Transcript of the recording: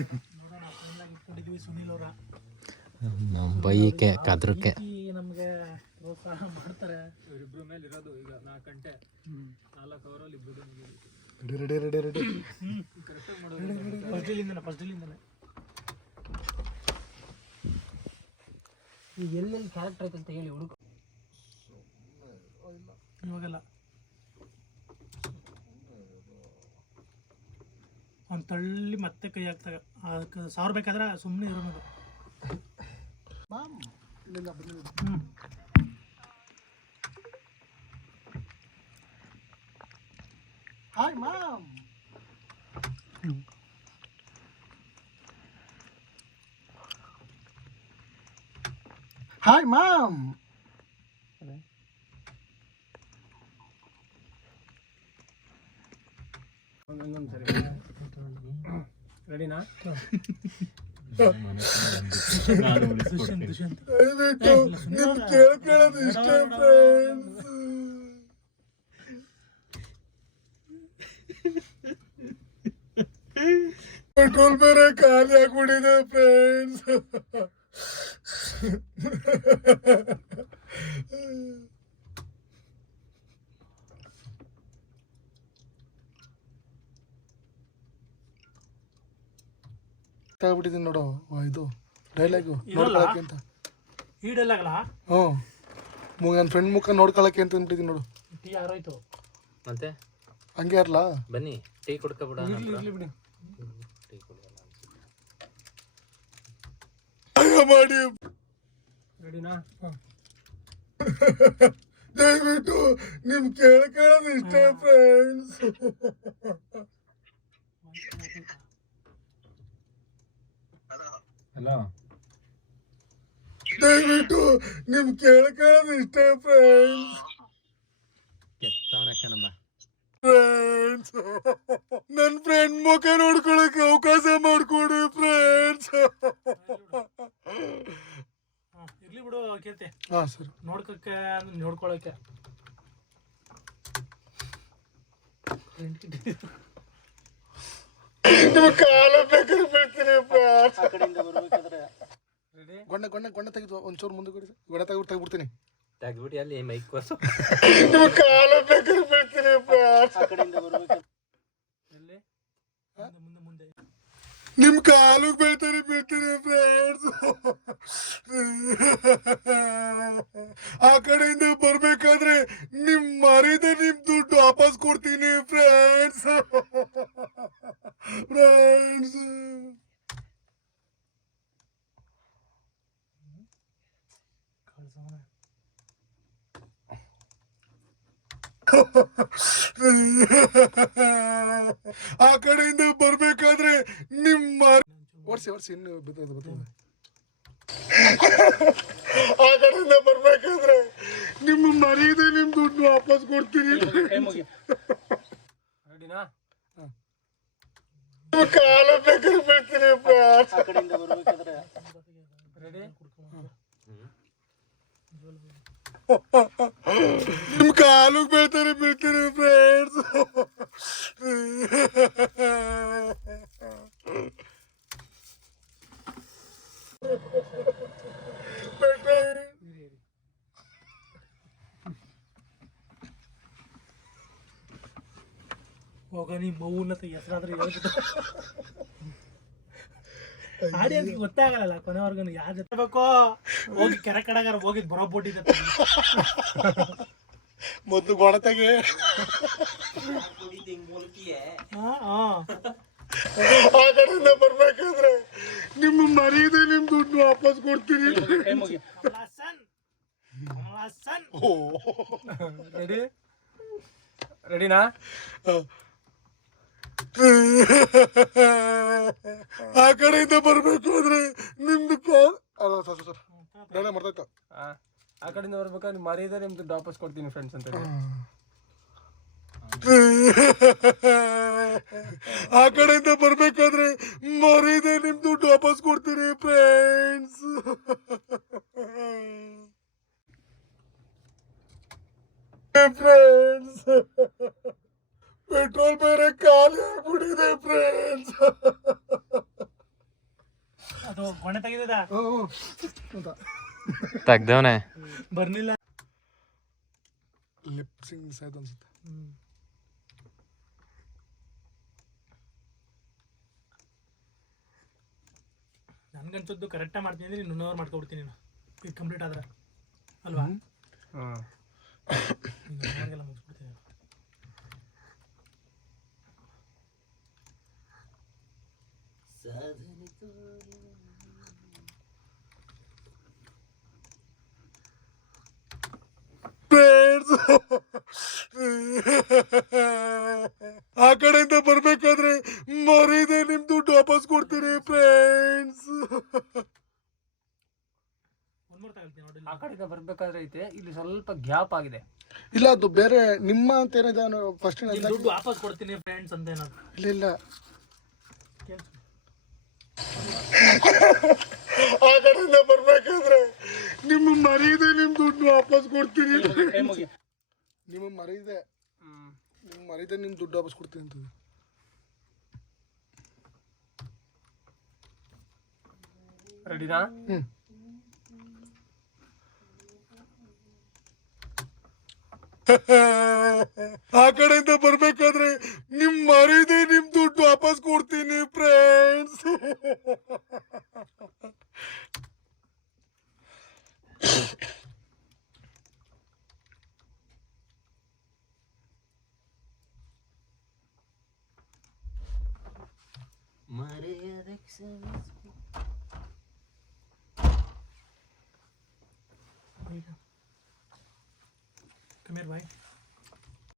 ಇಟ್ಕೊಂಡಿದ್ವಿ ಸುನಿಲ್ ಅವರ ಬೈಕೆ ಕದ್ರಕ್ಕೆ ನಮಗೆ ಪ್ರೋತ್ಸಾಹ ಮಾಡ್ತಾರೆ. ಇವರಿಬ್ರು ಮೇಲೆ ಇರೋದು ಈಗ 4 ಗಂಟೆ 4 ಅವರಲ್ಲಿ ಇಬ್ಬರು ರೆಡಿ ರೆಡಿ ರೆಡಿ ಕರೆಕ್ಟಾಗಿ ಮಾಡೋದು. ಫಸ್ಟ್ ಡೀಲಿಂದನೇ ಈಗ ಎಲ್ಲೆಲ್ಲಿ ಕ್ಯಾರೆಕ್ಟರ್ ಐತೆ ಅಂತ ಹೇಳಿ ಹುಡುಗ ಇವಾಗೆಲ್ಲ ಅವ್ನು ತಳ್ಳಿ ಮತ್ತೆ ಕೈ ಹಾಕ್ತಾಗ 1000 ಬೇಕಾದ್ರೆ ಸುಮ್ಮನೆ ಇರೋದು. Hi ma'am. Hi ma'am. ರೆಡಿನಾ? ಕೇಳ್ಕೊಳ್ಳೋದು ಇಷ್ಟೇ ಫ್ರೆಂಡ್ಸ್. ಪೆಟ್ರೋಲ್ ಬೇರೆ ಖಾಲಿ ಆಗ್ಬಿಟ್ಟಿದೆ ಫ್ರೆಂಡ್ಸ್. ಆಗ್ಬಿಟ್ಟಿದ್ದೀನಿ ನೋಡು ಇದು ಡೈಲಾಗು ನೋಡ್ಕೊಳಕ್ಕೆ ಅಂತ. ಈ ಡೈಲಾಗಲ್ಲ? ನನ್ನ ಫ್ರೆಂಡ್ ಮುಖ ನೋಡ್ಕೊಳಕ್ಕೆ ಅಂತ ಅಂದ್ಬಿಟ್ಟಿದ್ದೀನಿ ನೋಡು. ಟೀ ಯಾರೋಯ್ತು ಮತ್ತೆ ಹಂಗೆ ಇರಲ್ಲ. ಬನ್ನಿ ಟೀ ಕುಡ್ಕೊಬಿಡ. ಮಾಡಿ ರೆಡಿನಾ? ದಯವಿಟ್ಟು ನಿಮ್ ಕೇಳ್ಕೊಳ್ಳೋದು ಇಷ್ಟೇ ಫ್ರೆಂಡ್ಸ್. ಹಲೋ, ದಯವಿಟ್ಟು ನಿಮ್ ಕೇಳ್ಕೊಳ್ಳೋದು ಇಷ್ಟೇ ಫ್ರೆಂಡ್ಸ್. ಫ್ರೆಂಡ್ಸ್ ನನ್ ಫ್ರೆಂಡ್ ಮುಖ ನೋಡ್ಕೊಳಕ್ಕೆ ಅವಕಾಶ ಮಾಡ್ಕೊಡಿ ಫ್ರೆಂಡ್ಸ್. ಇರ್ಲಿ ಬಿಡು ಕೇಳ್ತೆ. ಹಾ ಸರ್. ನೋಡ್ಕೊಕ್ಕೆ ನೋಡ್ಕೊಳಕ್ಕೆ ನಿಮ್ಮ ಕಾಲ ಬೇಕಾದ್ರೆ ಬೀಳ್ತೀನಿ ಫ್ರೆಂಡ್ಸ್. ಆ ಕಡೆಯಿಂದ ಬರ್ಬೇಕಾದ್ರೆ ಗೊಣ್ಣ ತೆಗೆದು ಒಂಚೂರು ಮುಂದೆ ಕೊಡಿ. ಗೊಣ್ಣ ತೆಗ್ಬಿಡ್ತೀನಿ. ತೆಗ್ಬಿಟ್ಟು ಅಲ್ಲಿ ಮೈಕ್ ಕೋಸು ನಿಮ್ಮ ಕಾಲ ಬೇಕಾದ್ರೆ ಬೀಳ್ತೀನಿ ಫ್ರೆಂಡ್ಸ್. ಆ ಕಡೆಯಿಂದ ಬರ್ಬೇಕಾದ್ರೆ ಎಲ್ಲಿ ಮುಂದೆ ಮುಂದೆ ನಿಮ್ ಕಾಲಿಗೆ ಬೀಳ್ತೀನಿ ಫ್ರೆಂಡ್ಸ್. ಆ ಕಡೆಯಿಂದ ಬರ್ಬೇಕಾದ್ರೆ ನಿಮ್ ಮರಿದ ನಿಮ್ ದುಡ್ಡು ವಾಪಸ್ ಕೊಡ್ತೀನಿ ಫ್ರೆಂಡ್ಸ್. ಫ್ರೆಂಡ್ಸ್ ಆ ಕಡೆಯಿಂದ ಬರ್ಬೇಕಾದ್ರೆ ನಿಮ್ಮ ವರ್ಷ ಇನ್ನು ಬರ್ತದೆ. ಆ ಕಡೆಯಿಂದ ಬರ್ಬೇಕಾದ್ರೆ ನಿಮ್ಮ ಮರಿದೆ ನಿಮ್ ದುಡ್ಡು ವಾಪಸ್ ಕೊಡ್ತೀನಿ. ರೆಡಿನಾ? ಕಾಲ ಬೇಕಾದ್ರೆ ಬೀಳ್ತೀನಿ. ಆ ಕಡೆಯಿಂದ ಬರ್ಬೇಕಾದ್ರೆ ರೆಡಿ? ನಿಮ್ ಕಾಲಿಗೆ ಬೀಳ್ತೀನಿ ಫ್ರೆಂಡ್ಸ್. ಹೋಗ ನೀ ಮೌನತೆ ಹೆಸರಾದ್ರೆ ಆಡಿಯನ್ಸ್ಗೆ ಗೊತ್ತಾಗಲ್ಲ ಕೊನೆವರ್ಗು ಯಾರ ಜೊತೆ ಬೇಕೋ ಹೋಗಿ ಕೆರೆ ಕಡೆಗಾರ ಹೋಗಿದ್ ಬರೋಬೋಟಿದೆ. ಮೊದ್ಲು ಗೊಣತೆಗೆ ಆ ಕಡೆಯಿಂದ ಬರ್ಬೇಕಾದ್ರೆ ನಿಮ್ಮ ಮರಿದೆ ನಿಮ್ ದುಡ್ಡು ವಾಪಸ್ ಕೊಡ್ತೀನಿ. ರೆಡಿ? ರೆಡಿನಾ? ಆ ಕಡೆಯಿಂದ ಬರ್ಬೇಕು ಅಂದ್ರೆ ನಿಮ್ದು ಸರ್ ಮಾಡ್ತಾಯ್ತು. ಆ ಕಡೆಯಿಂದ ಬರ್ಬೇಕಾದ್ರೆ ನೀವು ಮರ್ಯಾದೆ ನಿಮ್ ದುಡ್ಡು ವಾಪಸ್ ಕೊಡ್ತೀನಿ ಫ್ರೆಂಡ್ಸ್ ಅಂತ. ಆ ಕಡೆಯಿಂದ ಬರ್ಬೇಕಾದ್ರೆ ಮರ್ಯಾದೆ ನಿಮ್ ದುಡ್ಡು ವಾಪಸ್ ಕೊಡ್ತೀನಿ ಫ್ರೆಂಡ್ಸ್. ಫ್ರೆಂಡ್ಸ್ ಪೆಟ್ರೋಲ್ ಬೇರೆ ಖಾಲಿ ಆಗ್ಬಿಟ್ಟಿದೆ ಫ್ರೆಂಡ್ಸ್. ಕೊನೆ ತೆಗೆದ ಅಂತ ತೆಗ್ದವನೆ ಬರ್ನಿಲ್ಲ. ಲಿಪ್ ಸಿಂಗ್ ಆಯ್ತು ಅನ್ಸುತ್ತೆ. ನನ್ಗನ್ಸದ್ದು ಕರೆಕ್ಟಾಗಿ ಮಾಡ್ತೀನಿ ಅಂದ್ರೆ ನೀನು 1 hour ಮಾಡ್ಕೊಬಿಡ್ತೀನಿ ನೀನು ಇದು ಕಂಪ್ಲೀಟ್ ಆದ್ರೆ ಅಲ್ವಾ? ಎಲ್ಲ ಮುಗಿಸ್ಬಿಡ್ತೀನಿ. ಫ್ರೆಂಡ್ಸ್ ಆ ಕಡೆಯಿಂದ ಬರ್ಬೇಕಾದ್ರೆ ಮರೀದೆ ನಿಮ್ ದುಡ್ಡು ವಾಪಸ್ ಕೊಡ್ತೀನಿ ಫ್ರೆಂಡ್ಸ್. ಒಂದ್ಮೂರು ತಗೊಳ್ತೀನಿ ನೋಡಿ. ಆ ಕಡೆಯಿಂದ ಬರ್ಬೇಕಾದ್ರೆ ಐತೆ, ಇಲ್ಲಿ ಸ್ವಲ್ಪ ಗ್ಯಾಪ್ ಆಗಿದೆ. ಇಲ್ಲ ಅದು ಬೇರೆ ನಿಮ್ಮ ಅಂತ ಏನಿದೆ ಫಸ್ಟ್ ನೀನ್ ದುಡ್ಡು ವಾಪಸ್ ಕೊಡ್ತೀನಿ ಫ್ರೆಂಡ್ಸ್ ಅಂತ ಏನಾದ್ರು ಇಲ್ಲ ಇಲ್ಲ ಕೇಳ್ಸು. ಆ ಕಡೆಯಿಂದ ಬರ್ಬೇಕಾದ್ರೆ ನಿಮ್ಮ ಮರೀದೆ ನಿಮ್ ದುಡ್ಡು ವಾಪಸ್ ಕೊಡ್ತೀನಿ. ನಿಮ್ಮ ಮರೀದೆ ನಿಮ್ ದುಡ್ಡು ವಾಪಸ್ ಕೊಡ್ತೀನಿ ಅಂತ. ರೆಡಿನಾ? ಆ ಕಡೆಯಿಂದ ಬರ್ಬೇಕಾದ್ರೆ ನಿಮ್ ಮರೀದೆ ನಿಮ್ ದುಡ್ಡು ವಾಪಸ್ ಕೊಡ್ತೀನಿ ಫ್ರೆಂಡ್ಸ್. ಮರೆಯದೆ